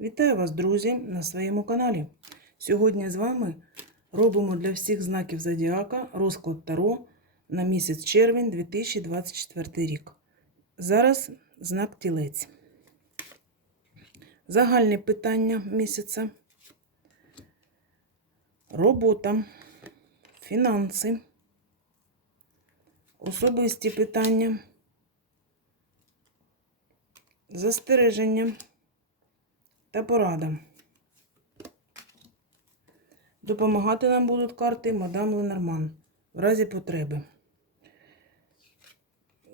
Вітаю вас, друзі, на своєму каналі. Сьогодні з вами робимо для всіх знаків Зодіака розклад Таро на місяць червень 2024 рік. Зараз знак тілець. Загальні питання місяця. Робота, фінанси, особисті питання, застереження та порада. Допомагати нам будуть карти мадам Ленорман в разі потреби.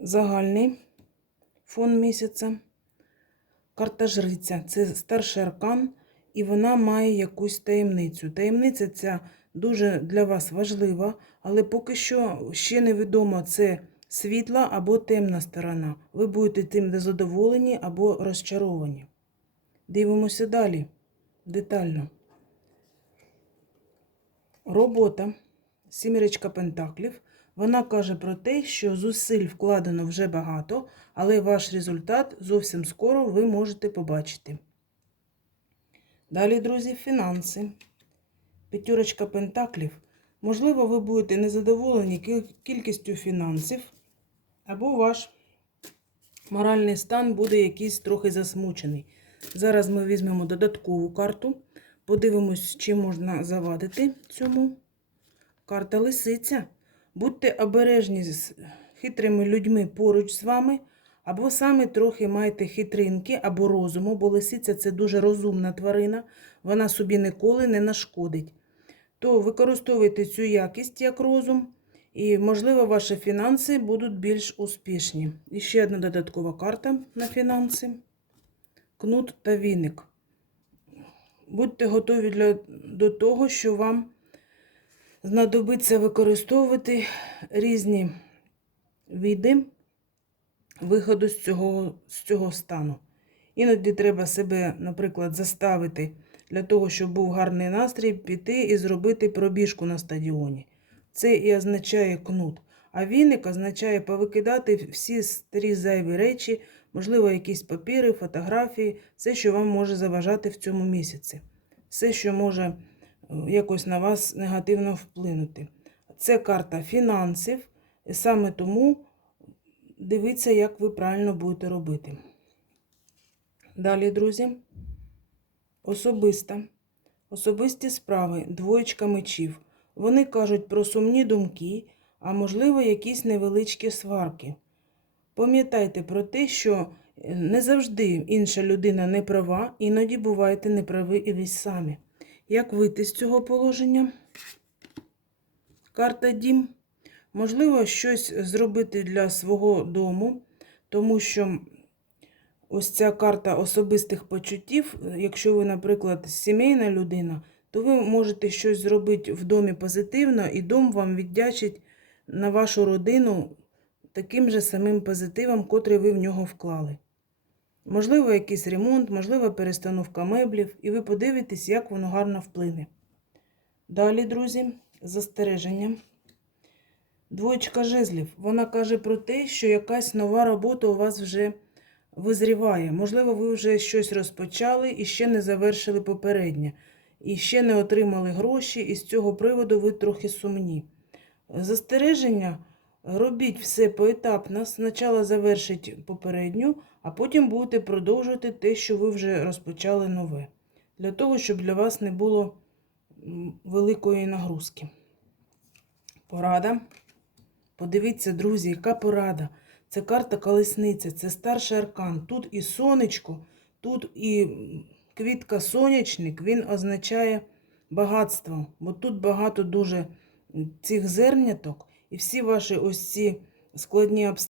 Загальний фон місяця. Карта жриця це старший аркан, і вона має якусь таємницю. Таємниця ця дуже для вас важлива, але поки що ще невідомо, це світла або темна сторона. Ви будете тим незадоволені або розчаровані. Дивимося далі детально. Робота, сімірочка пентаклів. Вона каже про те, що зусиль вкладено вже багато, але ваш результат зовсім скоро ви можете побачити. Далі, друзі, фінанси. П'ятірочка пентаклів. Можливо, ви будете незадоволені кіль- кількістю фінансів, або ваш моральний стан буде якийсь трохи засмучений. Зараз ми візьмемо додаткову карту, подивимось, чи можна завадити цьому. Карта лисиця. Будьте обережні з хитрими людьми поруч з вами, або самі трохи маєте хитринки або розуму, бо лисиця це дуже розумна тварина, вона собі ніколи не нашкодить. То використовуйте цю якість як розум, і, можливо, ваші фінанси будуть більш успішні. І ще одна додаткова карта на фінанси кнут та віник. Будьте готові для, до того, що вам знадобиться використовувати різні види виходу з цього, з цього стану. Іноді треба себе, наприклад, заставити для того, щоб був гарний настрій, піти і зробити пробіжку на стадіоні. Це і означає кнут. А віник означає повикидати всі старі зайві речі, можливо, якісь папіри, фотографії, все, що вам може заважати в цьому місяці. Все, що може е, якось на вас негативно вплинути. Це карта фінансів, і саме тому дивіться, як ви правильно будете робити. Далі, друзі, особиста. Особисті справи, двоєчка мечів. Вони кажуть про сумні думки, а можливо, якісь невеличкі сварки. Пам'ятайте про те, що е, не завжди інша людина не права, іноді буваєте неправі і ви самі. Як вийти з цього положення? Карта Дім. Можливо, щось зробити для свого дому, тому що ось ця карта особистих почуттів. Якщо ви, наприклад, сімейна людина, то ви можете щось зробити в домі позитивно, і дом вам віддячить на вашу родину таким же самим позитивом, котрий ви в нього вклали. Можливо, якийсь ремонт, можливо, перестановка меблів, і ви подивитесь, як воно гарно вплине. Далі, друзі, застереження. Двоєчка жезлів. Вона каже про те, що якась нова робота у вас вже визріває. Можливо, ви вже щось розпочали і ще не завершили попереднє. І ще не отримали гроші, і з цього приводу ви трохи сумні. Застереження робіть все поетапно. Спочатку завершіть попередню, а потім будете продовжувати те, що ви вже розпочали нове. Для того, щоб для вас не було великої нагрузки. Порада. Подивіться, друзі, яка порада. Це карта колесниця, це старший аркан. Тут і сонечко, тут і квітка сонячник, він означає багатство. Бо тут багато дуже цих зерняток, і всі ваші ось ці складні обставини.